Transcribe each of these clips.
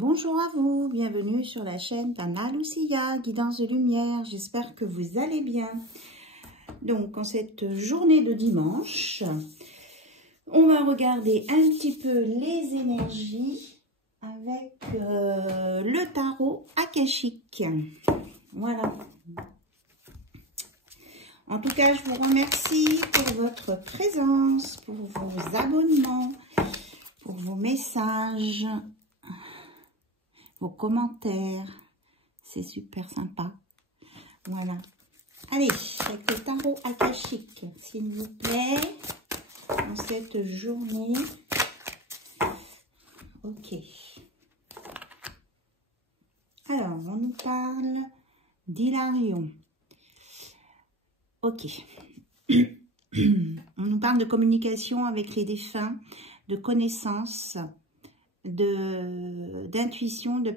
Bonjour à vous, bienvenue sur la chaîne Tana Lucia, guidance de lumière. J'espère que vous allez bien. Donc, en cette journée de dimanche, on va regarder un petit peu les énergies avec le tarot akashique. Voilà. En tout cas, je vous remercie pour votre présence, pour vos abonnements, pour vos messages, vos commentaires. C'est super sympa. Voilà. Allez, avec le tarot akashique, s'il vous plaît, en cette journée. Ok. Alors, on nous parle d'Hilarion. Ok. On nous parle de communication avec les défunts, de connaissances, d'intuition, de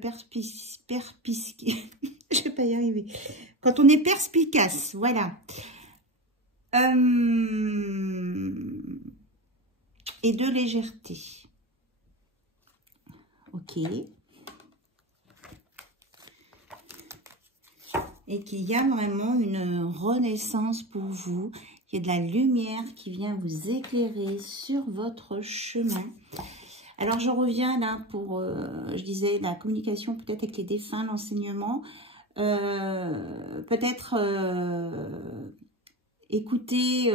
je vais pas y arriver. Quand on est perspicace, voilà. Et de légèreté. Ok. Et qu'il y a vraiment une renaissance pour vous. Il y a de la lumière qui vient vous éclairer sur votre chemin. Alors, je reviens là pour, je disais, la communication peut-être avec les défunts, l'enseignement. Peut-être écouter,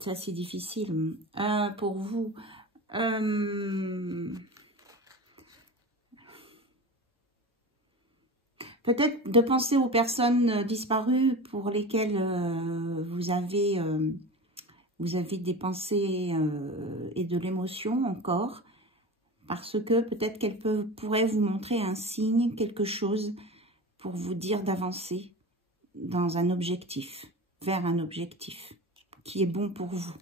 ça c'est difficile pour vous. Peut-être de penser aux personnes disparues pour lesquelles vous avez des pensées et de l'émotion encore, parce que peut-être qu'elles pourraient vous montrer un signe, quelque chose pour vous dire d'avancer dans un objectif, vers un objectif qui est bon pour vous.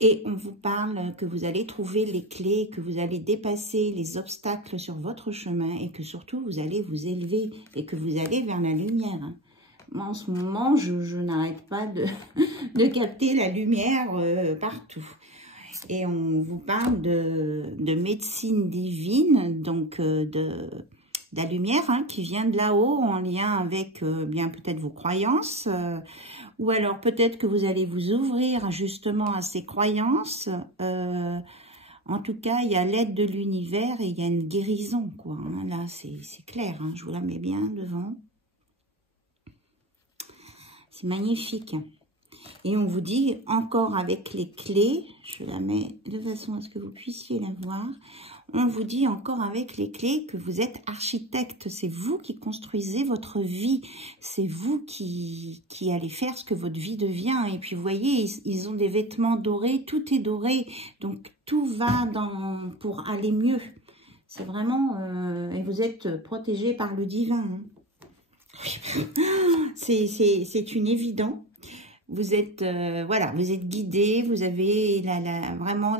Et on vous parle que vous allez trouver les clés, que vous allez dépasser les obstacles sur votre chemin et que surtout vous allez vous élever et que vous allez vers la lumière. Moi, en ce moment, je n'arrête pas de capter la lumière partout. Et on vous parle de médecine divine, donc de la lumière qui vient de là-haut en lien avec bien peut-être vos croyances. Ou alors peut-être que vous allez vous ouvrir justement à ces croyances. En tout cas, il y a l'aide de l'univers et il y a une guérison, quoi. Là, c'est clair. Je vous la mets bien devant. C'est magnifique. Et on vous dit encore avec les clés, je la mets de façon à ce que vous puissiez la voir. On vous dit encore avec les clés que vous êtes architecte. C'est vous qui construisez votre vie. C'est vous qui allez faire ce que votre vie devient. Et puis vous voyez, ils ont des vêtements dorés. Tout est doré. Donc tout va pour aller mieux. C'est vraiment... et vous êtes protégé par le divin. C'est une évidence. Vous êtes, voilà, vous êtes guidé. Vous avez vraiment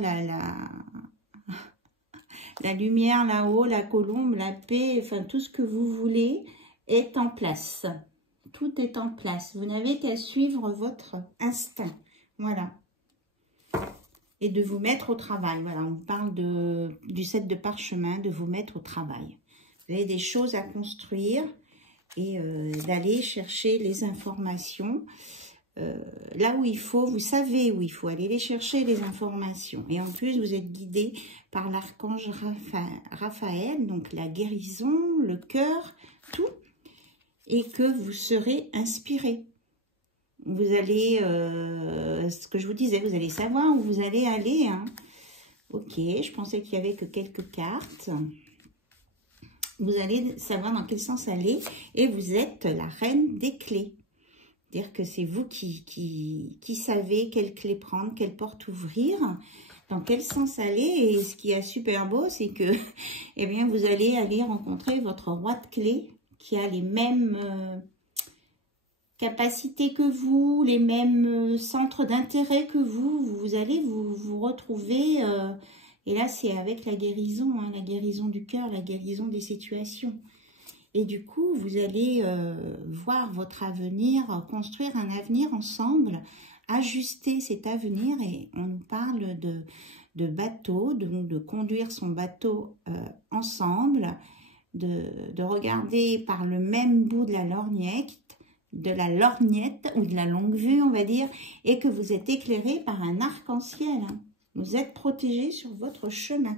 la lumière là-haut, la colombe, la paix, enfin tout ce que vous voulez est en place. Tout est en place. Vous n'avez qu'à suivre votre instinct. Voilà. Et de vous mettre au travail. Voilà, on parle du 7 de parchemin, de vous mettre au travail. Vous avez des choses à construire et d'aller chercher les informations. Là où il faut, vous savez où il faut aller les chercher, les informations. Et en plus, vous êtes guidé par l'archange Raphaël, donc la guérison, le cœur, tout. Et que vous serez inspiré. Vous allez, ce que je vous disais, vous allez savoir où vous allez aller. Ok, je pensais qu'il n'y avait que quelques cartes. Vous allez savoir dans quel sens aller. Et vous êtes la reine des clés. Dire que c'est vous qui savez quelle clé prendre, quelle porte ouvrir, dans quel sens aller. Et ce qui est super beau, c'est que eh bien, vous allez aller rencontrer votre roi de clés qui a les mêmes capacités que vous, les mêmes centres d'intérêt que vous. Vous allez vous retrouver. Et là, c'est avec la guérison du cœur, la guérison des situations. Et du coup, vous allez voir votre avenir, construire un avenir ensemble, ajuster cet avenir. Et on nous parle de bateau, donc de conduire son bateau ensemble, de regarder par le même bout de la lorgnette ou de la longue vue, on va dire, et que vous êtes éclairé par un arc-en-ciel. Hein. Vous êtes protégé sur votre chemin.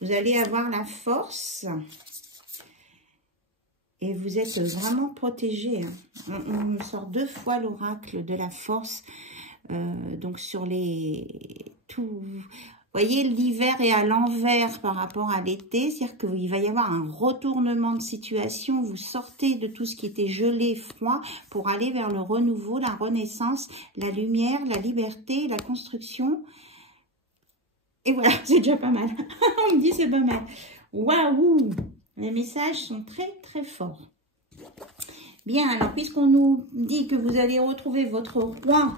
Vous allez avoir la force et vous êtes vraiment protégé. Hein. On me sort 2 fois l'oracle de la force. Donc sur les... Vous voyez, l'hiver est à l'envers par rapport à l'été. C'est-à-dire qu'il va y avoir un retournement de situation. Vous sortez de tout ce qui était gelé, froid, pour aller vers le renouveau, la renaissance, la lumière, la liberté, la construction. Et voilà, c'est déjà pas mal. On me dit c'est pas mal. Waouh! Les messages sont très très forts. Bien, alors puisqu'on nous dit que vous allez retrouver votre roi,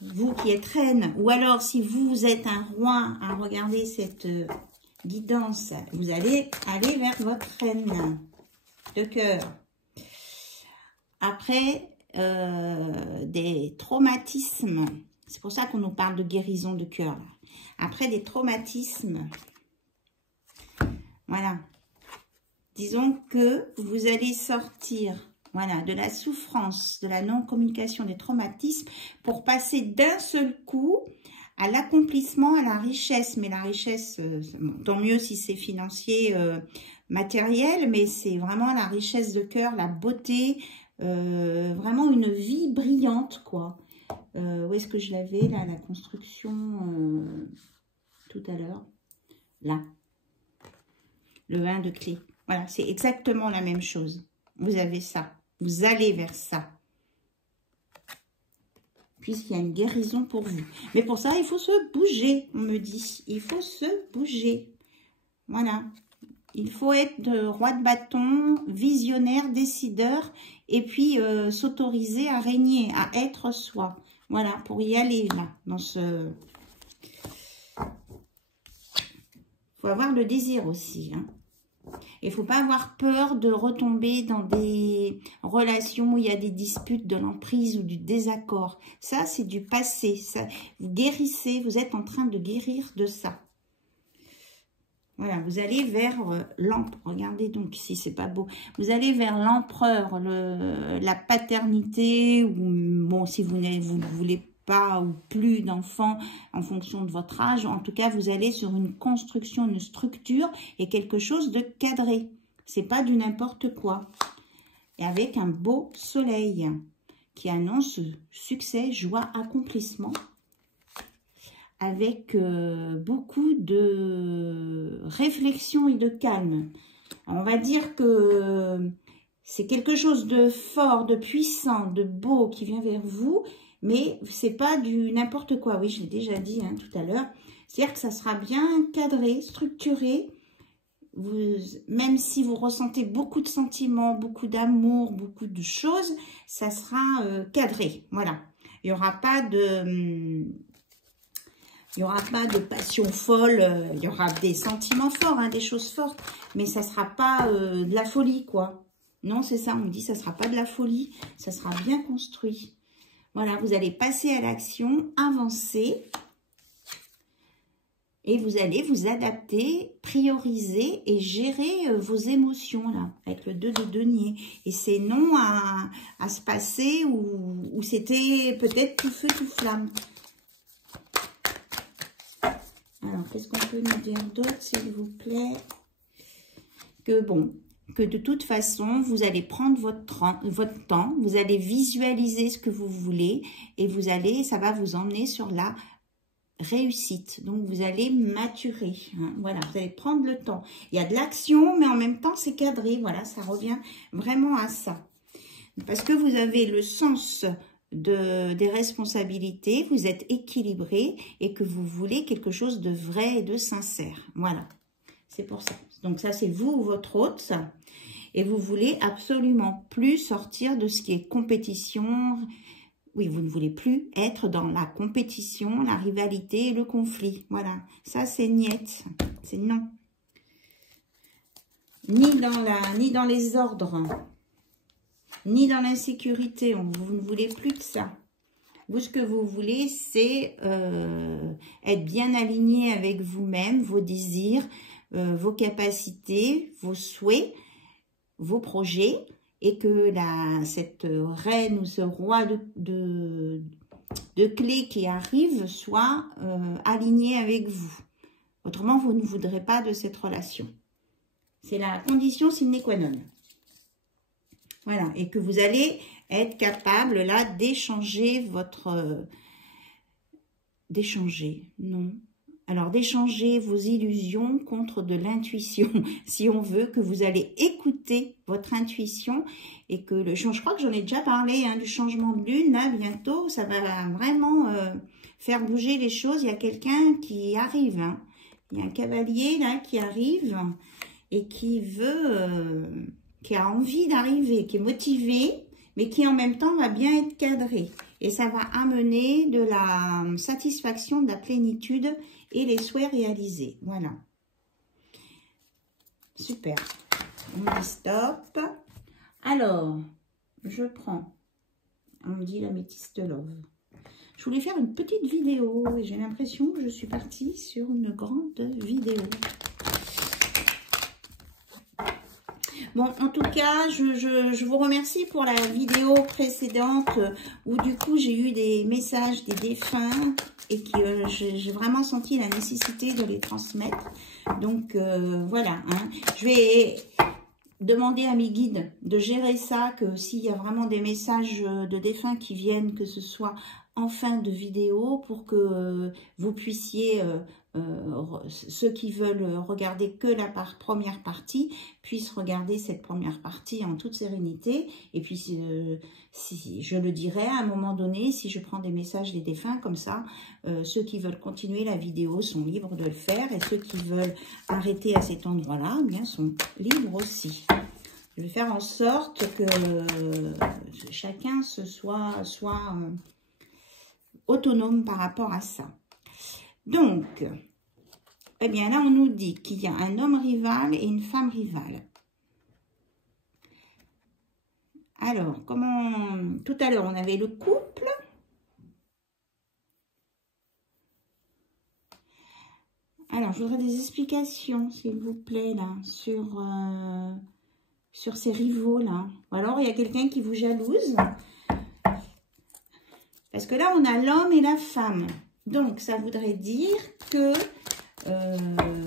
vous qui êtes reine, ou alors si vous êtes un roi à regarder cette guidance, vous allez aller vers votre reine de cœur. Après, des traumatismes, c'est pour ça qu'on nous parle de guérison de cœur. Après des traumatismes, voilà. Disons que vous allez sortir, voilà, de la souffrance, de la non-communication, des traumatismes, pour passer d'un seul coup à l'accomplissement, à la richesse. Mais la richesse, bon, tant mieux si c'est financier, matériel, mais c'est vraiment la richesse de cœur, la beauté, vraiment une vie brillante, quoi. Où est-ce que je l'avais, là, la construction, tout à l'heure? Là. Le 1 de clé. Voilà, c'est exactement la même chose. Vous avez ça. Vous allez vers ça. Puisqu'il y a une guérison pour vous. Mais pour ça, il faut se bouger, on me dit. Il faut se bouger. Voilà. Il faut être de roi de bâton, visionnaire, décideur, et puis s'autoriser à régner, à être soi. Voilà, pour y aller, là, dans ce... Il faut avoir le désir aussi, hein. Il ne faut pas avoir peur de retomber dans des relations où il y a des disputes, de l'emprise ou du désaccord. Ça, c'est du passé. Ça, vous guérissez, vous êtes en train de guérir de ça. Voilà, vous allez vers l'empereur. Regardez donc ici, c'est pas beau. Vous allez vers l'empereur, la paternité, ou bon, si vous ne voulez pas ou plus d'enfants en fonction de votre âge. En tout cas, vous allez sur une construction, une structure et quelque chose de cadré. C'est pas du n'importe quoi. Et avec un beau soleil qui annonce succès, joie, accomplissement. Avec beaucoup de réflexion et de calme. Alors, on va dire que c'est quelque chose de fort, de puissant, de beau qui vient vers vous. Mais c'est pas du n'importe quoi. Oui, je l'ai déjà dit hein, tout à l'heure. C'est-à-dire que ça sera bien cadré, structuré. Même si vous ressentez beaucoup de sentiments, beaucoup d'amour, beaucoup de choses, ça sera cadré. Voilà. Il n'y aura pas de... Il n'y aura pas de passion folle. Il y aura des sentiments forts, hein, des choses fortes. Mais ça ne sera pas de la folie, quoi. Non, c'est ça. On me dit ça ne sera pas de la folie. Ça sera bien construit. Voilà, vous allez passer à l'action, avancer et vous allez vous adapter, prioriser et gérer vos émotions là, avec le 2 de denier. Et c'est non à se passer où c'était peut-être tout feu, tout flamme. Alors, qu'est-ce qu'on peut nous dire d'autre, s'il vous plaît? Que bon... que de toute façon, vous allez prendre votre temps, vous allez visualiser ce que vous voulez et ça va vous emmener sur la réussite. Donc, vous allez maturer. Hein, voilà, vous allez prendre le temps. Il y a de l'action, mais en même temps, c'est cadré. Voilà, ça revient vraiment à ça. Parce que vous avez le sens des responsabilités, vous êtes équilibré et que vous voulez quelque chose de vrai et de sincère. Voilà, c'est pour ça. Donc ça, c'est vous ou votre hôte. Et vous voulez absolument plus sortir de ce qui est compétition. Oui, vous ne voulez plus être dans la compétition, la rivalité et le conflit. Voilà, ça c'est niet. C'est non. Ni dans les ordres, ni dans l'insécurité. Vous ne voulez plus de ça. Vous, ce que vous voulez, c'est être bien aligné avec vous-même, vos désirs, vos capacités, vos souhaits, vos projets, et que cette reine ou ce roi de clés qui arrive soit aligné avec vous. Autrement, vous ne voudrez pas de cette relation. C'est la condition sine qua non. Voilà, et que vous allez être capable, là, d'échanger d'échanger vos illusions contre de l'intuition, si on veut, que vous allez écouter votre intuition, et que je crois que j'en ai déjà parlé, hein, du changement de lune, là, bientôt, ça va vraiment faire bouger les choses. Il y a quelqu'un qui arrive, hein. Il y a un cavalier, là, qui arrive, et qui a envie d'arriver, qui est motivé, mais qui en même temps va bien être cadré. Et ça va amener de la satisfaction, de la plénitude et les souhaits réalisés. Voilà. Super. On dit stop. Alors, je prends, on me dit l'améthyste love. Je voulais faire une petite vidéo et j'ai l'impression que je suis partie sur une grande vidéo. Bon, en tout cas, je vous remercie pour la vidéo précédente où du coup j'ai eu des messages des défunts et que j'ai vraiment senti la nécessité de les transmettre. Donc voilà, hein. Je vais demander à mes guides de gérer ça, que s'il y a vraiment des messages de défunts qui viennent, que ce soit en fin de vidéo, pour que vous puissiez, ceux qui veulent regarder que la première partie, puissent regarder cette première partie en toute sérénité. Et puis, si je le dirai à un moment donné, si je prends des messages des défunts, comme ça, ceux qui veulent continuer la vidéo sont libres de le faire, et ceux qui veulent arrêter à cet endroit-là, eh bien, sont libres aussi. Je vais faire en sorte que chacun soit autonome par rapport à ça. Donc, eh bien là, on nous dit qu'il y a un homme rival et une femme rivale. Alors, tout à l'heure, on avait le couple. Alors, je voudrais des explications, s'il vous plaît, là, sur ces rivaux, là. Ou alors, il y a quelqu'un qui vous jalouse. Parce que là, on a l'homme et la femme. Donc, ça voudrait dire que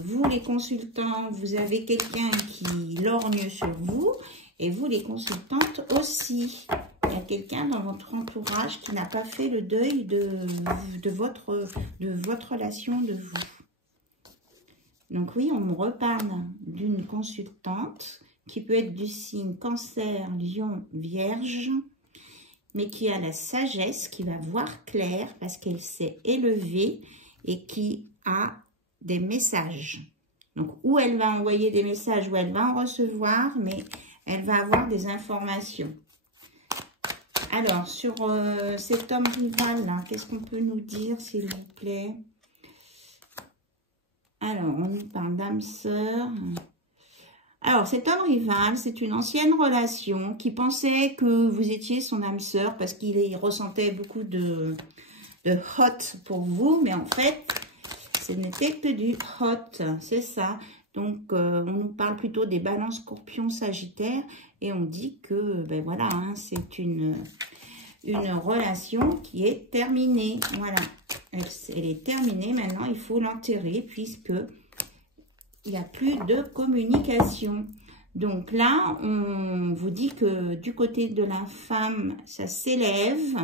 vous, les consultants, vous avez quelqu'un qui lorgne sur vous. Et vous, les consultantes aussi. Il y a quelqu'un dans votre entourage qui n'a pas fait le deuil de votre relation, de vous. Donc oui, on me reparle d'une consultante qui peut être du signe Cancer, Lion, Vierge, mais qui a la sagesse, qui va voir clair parce qu'elle s'est élevée et qui a des messages. Donc, ou elle va envoyer des messages, ou elle va en recevoir, mais elle va avoir des informations. Alors, sur cet homme rival, là, qu'est-ce qu'on peut nous dire, s'il vous plaît? Alors, on nous parle d'âme sœur. Alors, cet homme rival, c'est une ancienne relation qui pensait que vous étiez son âme sœur parce qu'il ressentait beaucoup de hot pour vous, mais en fait, ce n'était que du hot, c'est ça. Donc, on nous parle plutôt des balances scorpions sagittaires et on dit que, ben voilà, hein, c'est une relation qui est terminée. Voilà, elle est terminée. Maintenant, il faut l'enterrer puisque il n'y a plus de communication. Donc là, on vous dit que du côté de la femme, ça s'élève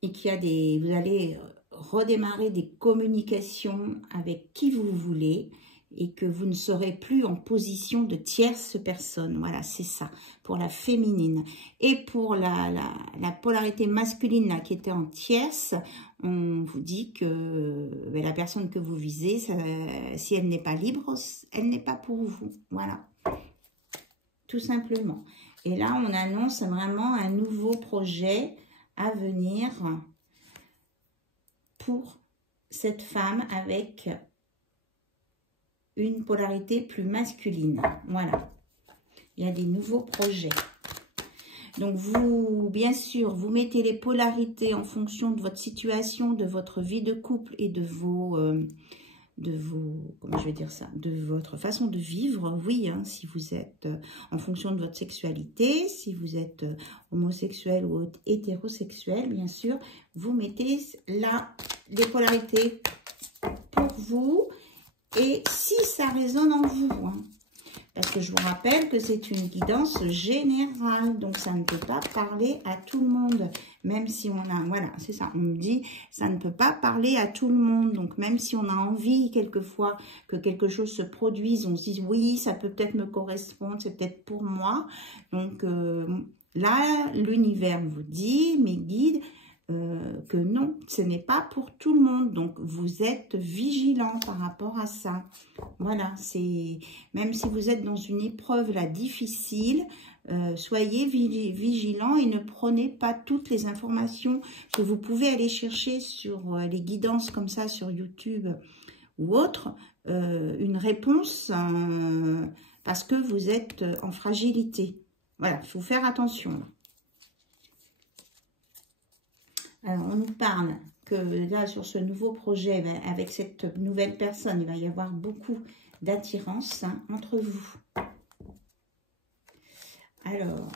et qu'il y a vous allez redémarrer des communications avec qui vous voulez et que vous ne serez plus en position de tierce personne. Voilà, c'est ça, pour la féminine. Et pour la polarité masculine là, qui était en tierce, on vous dit que la personne que vous visez, si elle n'est pas libre, elle n'est pas pour vous. Voilà, tout simplement. Et là, on annonce vraiment un nouveau projet à venir pour cette femme avec une polarité plus masculine. Voilà. Il y a des nouveaux projets. Donc, vous, bien sûr, vous mettez les polarités en fonction de votre situation, de votre vie de couple et de vos comment je vais dire ça, de votre façon de vivre, oui, hein, si vous êtes en fonction de votre sexualité, si vous êtes homosexuel ou hétérosexuel, bien sûr, vous mettez là les polarités pour vous et si ça résonne en vous, hein. Parce que je vous rappelle que c'est une guidance générale, donc ça ne peut pas parler à tout le monde, même si on a, voilà, c'est ça, on me dit, ça ne peut pas parler à tout le monde, donc même si on a envie quelquefois que quelque chose se produise, on se dit, oui, ça peut peut-être me correspondre, c'est peut-être pour moi, donc là, l'univers vous dit, mes guides, que non, ce n'est pas pour tout le monde. Donc, vous êtes vigilant par rapport à ça. Voilà, c'est même si vous êtes dans une épreuve là difficile, soyez vigilant et ne prenez pas toutes les informations que vous pouvez aller chercher sur les guidances comme ça sur YouTube ou autre, une réponse parce que vous êtes en fragilité. Voilà, il faut faire attention. Alors, on nous parle que là, sur ce nouveau projet, avec cette nouvelle personne, il va y avoir beaucoup d'attirance entre vous. Alors,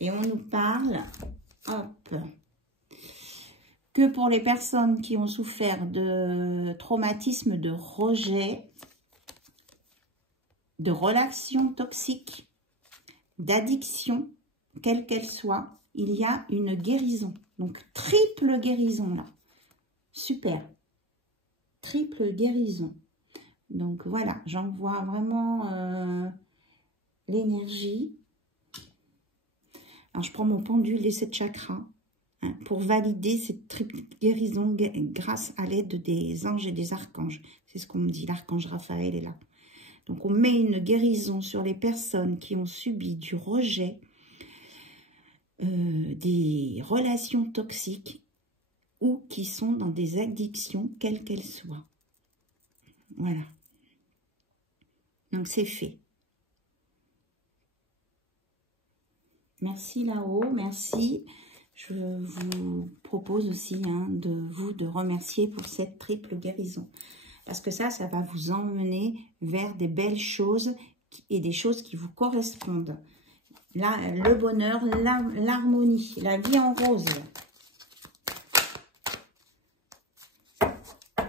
et on nous parle, hop, que pour les personnes qui ont souffert de traumatisme, de rejet, de relations toxiques, d'addiction, quelle qu'elle soit, il y a une guérison. Donc, triple guérison, là. Super. Triple guérison. Donc, voilà, j'en vois vraiment l'énergie. Alors, je prends mon pendule des 7 chakras hein, pour valider cette triple guérison grâce à l'aide des anges et des archanges. C'est ce qu'on me dit, l'archange Raphaël est là. Donc, on met une guérison sur les personnes qui ont subi du rejet, des relations toxiques ou qui sont dans des addictions, quelles qu'elles soient. Voilà. Donc, c'est fait. Merci là-haut, merci. Je vous propose aussi hein, de remercier pour cette triple guérison. Parce que ça va vous emmener vers des belles choses et des choses qui vous correspondent. Là, le bonheur, l'harmonie, la vie en rose.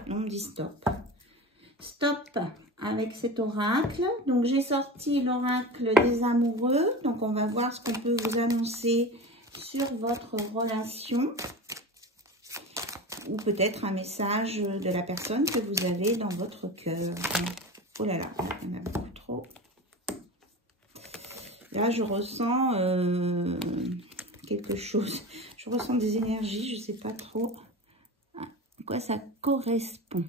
On me dit stop. Stop avec cet oracle. Donc, j'ai sorti l'oracle des amoureux. Donc, on va voir ce qu'on peut vous annoncer sur votre relation. Ou peut-être un message de la personne que vous avez dans votre cœur. Oh là là, il y en a beaucoup trop. Là, je ressens quelque chose. Je ressens des énergies, je ne sais pas trop à quoi ça correspond.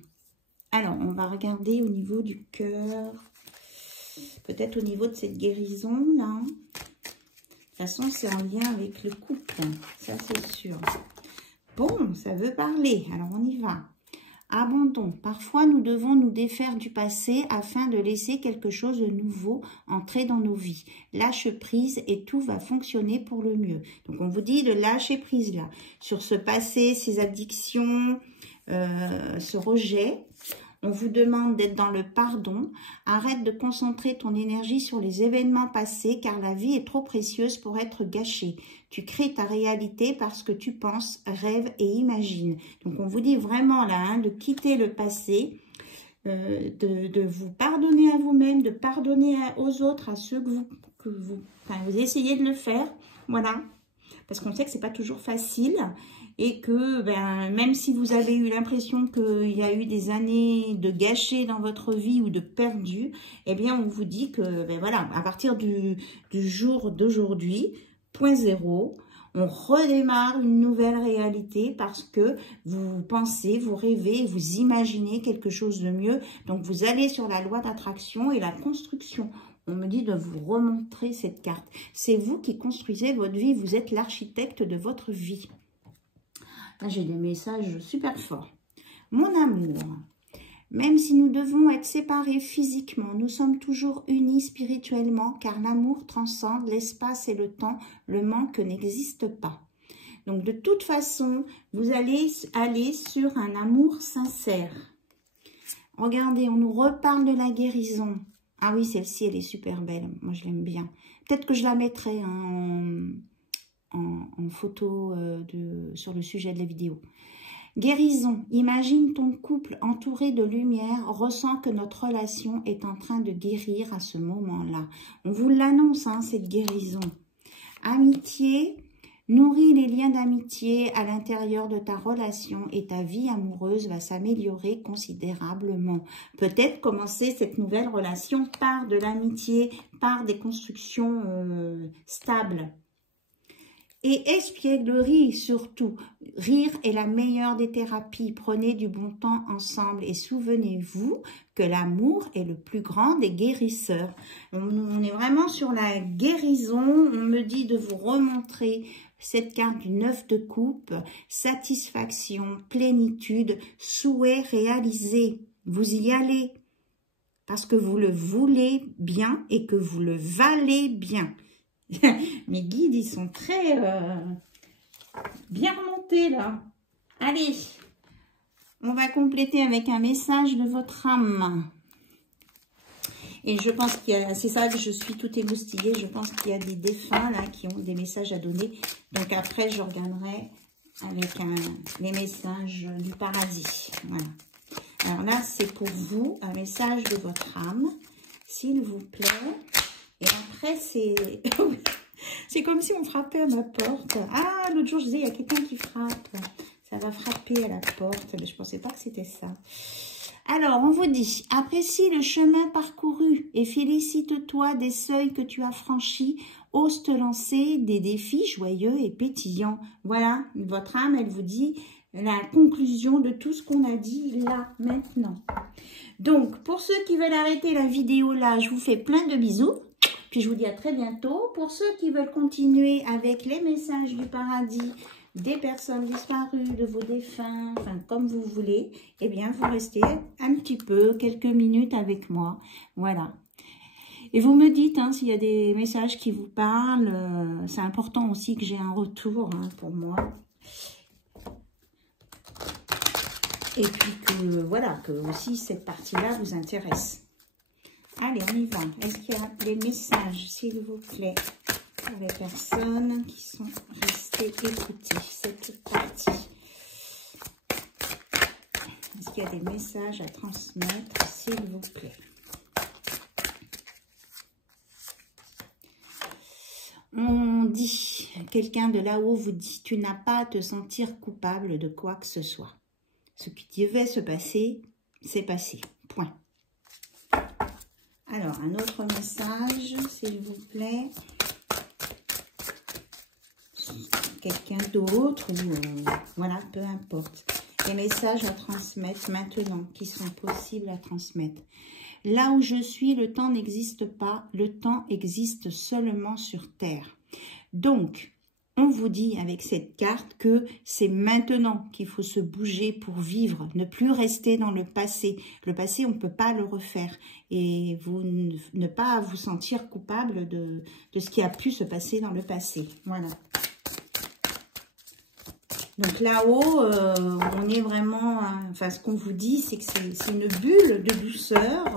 Alors, on va regarder au niveau du cœur. Peut-être au niveau de cette guérison-là. De toute façon, c'est en lien avec le couple. Ça, c'est sûr. Bon, ça veut parler. Alors, on y va. Abandon. Parfois, nous devons nous défaire du passé afin de laisser quelque chose de nouveau entrer dans nos vies. Lâche prise et tout va fonctionner pour le mieux. Donc, on vous dit de lâcher prise là. Sur ce passé, ces addictions, ce rejet. On vous demande d'être dans le pardon. Arrête de concentrer ton énergie sur les événements passés car la vie est trop précieuse pour être gâchée. Tu crées ta réalité parce que tu penses, rêves et imagines. Donc, on vous dit vraiment là hein, de quitter le passé, de vous pardonner à vous-même, de pardonner aux autres, à ceux que vous essayez de le faire. Voilà. Parce qu'on sait que c'est pas toujours facile. Et que même si vous avez eu l'impression qu'il y a eu des années de gâchés dans votre vie ou de perdus, eh bien on vous dit que voilà, à partir du jour d'aujourd'hui, point zéro, on redémarre une nouvelle réalité parce que vous pensez, vous rêvez, vous imaginez quelque chose de mieux. Donc vous allez sur la loi d'attraction et la construction. On me dit de vous remontrer cette carte. C'est vous qui construisez votre vie, vous êtes l'architecte de votre vie. Là, j'ai des messages super forts. Mon amour, Même si nous devons être séparés physiquement, nous sommes toujours unis spirituellement, car l'amour transcende l'espace et le temps, le manque n'existe pas. Donc de toute façon, vous allez aller sur un amour sincère. Regardez, on nous reparle de la guérison. Ah oui, celle-ci, elle est super belle. Moi, je l'aime bien. Peut-être que je la mettrai hein, en photo sur le sujet de la vidéo. Guérison. Imagine ton couple entouré de lumière, ressent que notre relation est en train de guérir à ce moment-là. On vous l'annonce, hein, cette guérison. Amitié. Nourris les liens d'amitié à l'intérieur de ta relation et ta vie amoureuse va s'améliorer considérablement. Peut-être commencer cette nouvelle relation par de l'amitié, par des constructions stables. Et espièglerie surtout. Rire est la meilleure des thérapies. Prenez du bon temps ensemble et souvenez-vous que l'amour est le plus grand des guérisseurs. On est vraiment sur la guérison. On me dit de vous remontrer cette carte du 9 de coupe. Satisfaction, plénitude, souhait réalisé. Vous y allez parce que vous le voulez bien et que vous le valez bien. Mes guides, ils sont très bien remontés là. Allez, on va compléter avec un message de votre âme. Et je pense qu'il y a, c'est ça que je suis tout émoustillée, je pense qu'il y a des défunts là qui ont des messages à donner. Donc après, je regarderai avec les messages du paradis. Voilà. Alors là, c'est pour vous, un message de votre âme, s'il vous plaît. Et après, c'est comme si on frappait à ma porte. Ah, l'autre jour, je disais, il y a quelqu'un qui frappe. Ça va frapper à la porte. Mais je ne pensais pas que c'était ça. Alors, on vous dit, apprécie le chemin parcouru et félicite-toi des seuils que tu as franchis. Ose te lancer des défis joyeux et pétillants. Voilà, votre âme, elle vous dit la conclusion de tout ce qu'on a dit là, maintenant. Donc, pour ceux qui veulent arrêter la vidéo là, je vous fais plein de bisous. Puis je vous dis à très bientôt. Pour ceux qui veulent continuer avec les messages du paradis, des personnes disparues, de vos défunts, enfin comme vous voulez, eh bien vous restez un petit peu, quelques minutes avec moi. Voilà. Et vous me dites hein, s'il y a des messages qui vous parlent. C'est important aussi que j'ai un retour hein, pour moi. Et puis que voilà, que aussi cette partie-là vous intéresse. Allez, on y va. Est-ce qu'il y a des messages, s'il vous plaît, pour les personnes qui sont restées écouter cette partie? Est-ce qu'il y a des messages à transmettre, s'il vous plaît? On dit, quelqu'un de là-haut vous dit, tu n'as pas à te sentir coupable de quoi que ce soit. Ce qui devait se passer, c'est passé. Point. Alors, un autre message, s'il vous plaît. Quelqu'un d'autre, ou voilà, peu importe. Les messages à transmettre maintenant, qui sont possibles à transmettre. Là où je suis, le temps n'existe pas, le temps existe seulement sur Terre. Donc, on vous dit avec cette carte que c'est maintenant qu'il faut se bouger pour vivre, ne plus rester dans le passé. Le passé, on ne peut pas le refaire. Et vous ne pas vous sentir coupable de ce qui a pu se passer dans le passé. Voilà. Donc là-haut, on est vraiment... Enfin, ce qu'on vous dit, c'est que c'est une bulle de douceur.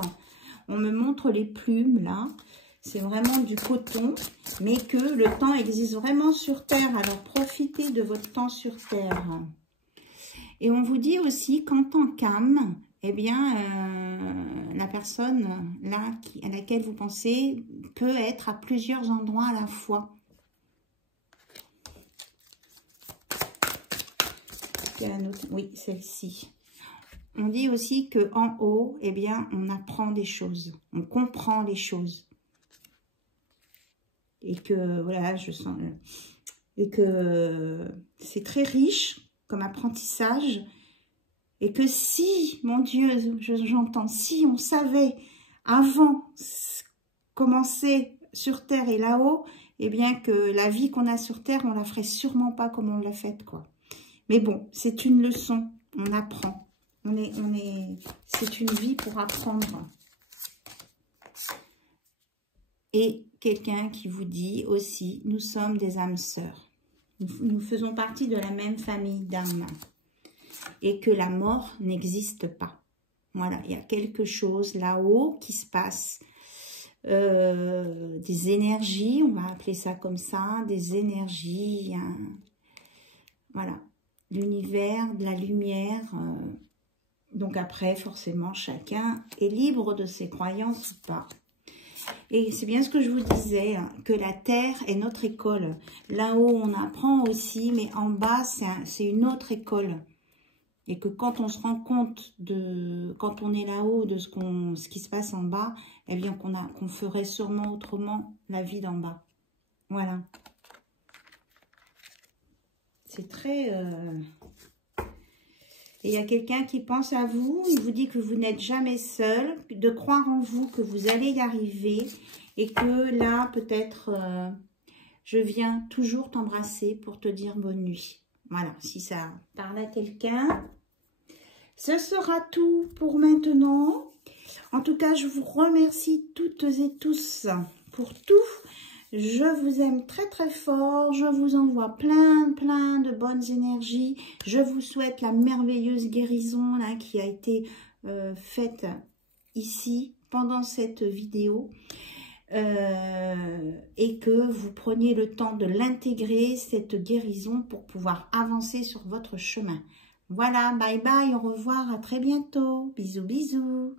On me montre les plumes, là. C'est vraiment du coton, mais que le temps existe vraiment sur Terre. Alors, profitez de votre temps sur Terre. Et on vous dit aussi qu'en tant qu'âme, eh bien, la personne là à laquelle vous pensez peut être à plusieurs endroits à la fois. Il y a un autre, oui, celle-ci. On dit aussi qu'en haut, eh bien, on apprend des choses, on comprend les choses. Et que, voilà, je sens... Et que c'est très riche comme apprentissage. Et que si, mon Dieu, j'entends, si on savait avant comment c'est sur Terre et là-haut, eh bien que la vie qu'on a sur Terre, on la ferait sûrement pas comme on l'a faite, quoi. Mais bon, c'est une leçon, on apprend. C'est une vie pour apprendre. Et quelqu'un qui vous dit aussi, nous sommes des âmes sœurs. Nous faisons partie de la même famille d'âmes. Et que la mort n'existe pas. Voilà, il y a quelque chose là-haut qui se passe. Des énergies, on va appeler ça comme ça, des énergies. Voilà, l'univers, de la lumière. Donc après, forcément, chacun est libre de ses croyances ou pas. Et c'est bien ce que je vous disais, hein, que la Terre est notre école. Là-haut, on apprend aussi, mais en bas, c'est une autre école. Et que quand on se rend compte, quand on est là-haut, de ce qui se passe en bas, eh bien qu'on ferait sûrement autrement la vie d'en bas. Voilà. C'est très... Et il y a quelqu'un qui pense à vous, il vous dit que vous n'êtes jamais seul, de croire en vous, que vous allez y arriver, et que là, peut-être, je viens toujours t'embrasser pour te dire bonne nuit. Voilà, si ça parle à quelqu'un. Ce sera tout pour maintenant. En tout cas, je vous remercie toutes et tous pour tout. Je vous aime très très fort. Je vous envoie plein de bonnes énergies. Je vous souhaite la merveilleuse guérison là, qui a été faite ici pendant cette vidéo. Et que vous preniez le temps de l'intégrer, cette guérison, pour pouvoir avancer sur votre chemin. Voilà, bye bye, au revoir, à très bientôt. Bisous, bisous.